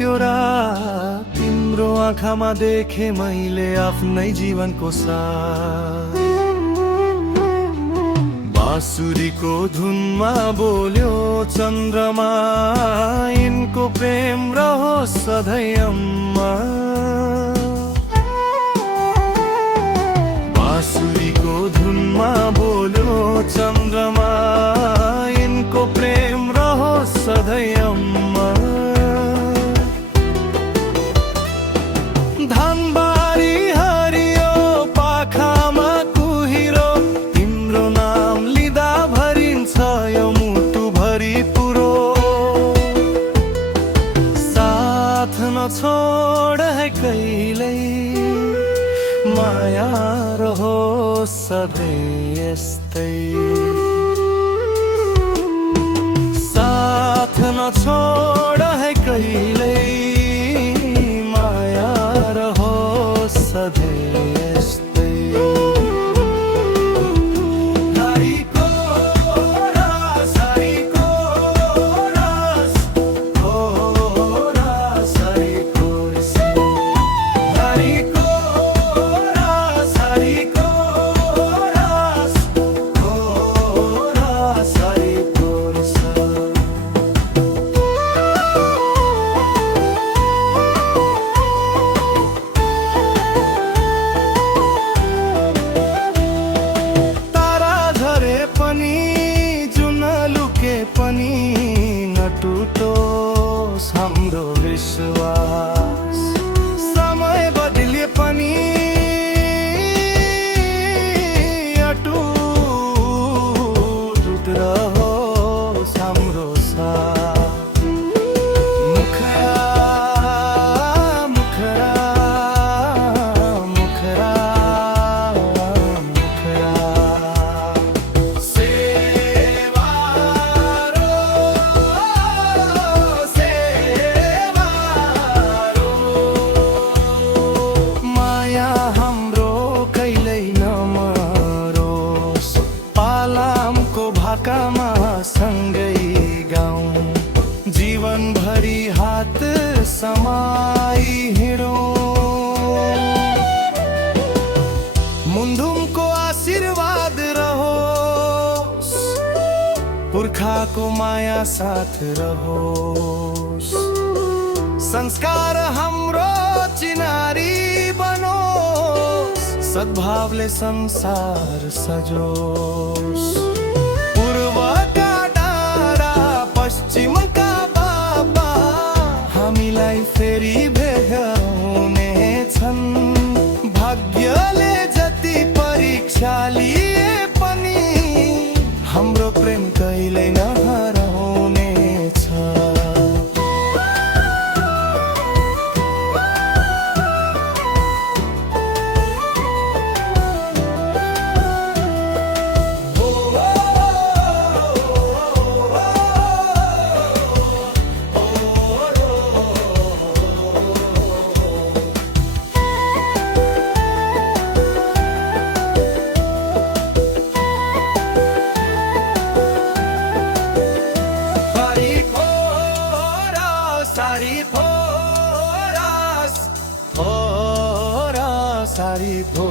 त्यो रात तिम्रो आँखामा देखे मैले आफ्नै जीवनको साथ। बाँसुरीको धुनमा बोल्यो चन्द्रमा, यिनको प्रेम रहोस् सधैँ अम्मा। बाँसुरीको धुनमा बोल्यो चन्द्रमा, यिनको प्रेम रहोस् सधैँ अम्मा। धानबारी हरियो पाखामा कुहिरो, तिम्रो नाम लिँदा भरिन्छ यो मुटुभरि पुरो। साथ नछोड है कहिल्यै, माया रहोस् सधैँ यस्तै। साथ नछोड है कहिल्यै, माया रहोस् सधैँ यस्तै। पनि नटुटोस् हाम्रो विश्वास। समय बदले पनि अटुट रहोस् हाम्रो साथ। मुखरा मुखरा मुखरा मुखरा भाकामा सँगै गाउँ, जीवनभरि हात समाई हिँडौँ। मुन्धुमको आशीर्वाद रहोस्, पुर्खाको माया साथ रहोस्। संस्कार हाम्रो चिनारी बनोस्, सद्भावले संसार सजोस्। पूर्वका डाँडा पश्चिमका बाबा हामीलाई फेरि भेट्नेछन्। भाग्यले जति परीक्षा लिए पनि हाम्रो प्रेम कहिल्यै नहराउनेछ। Saripho,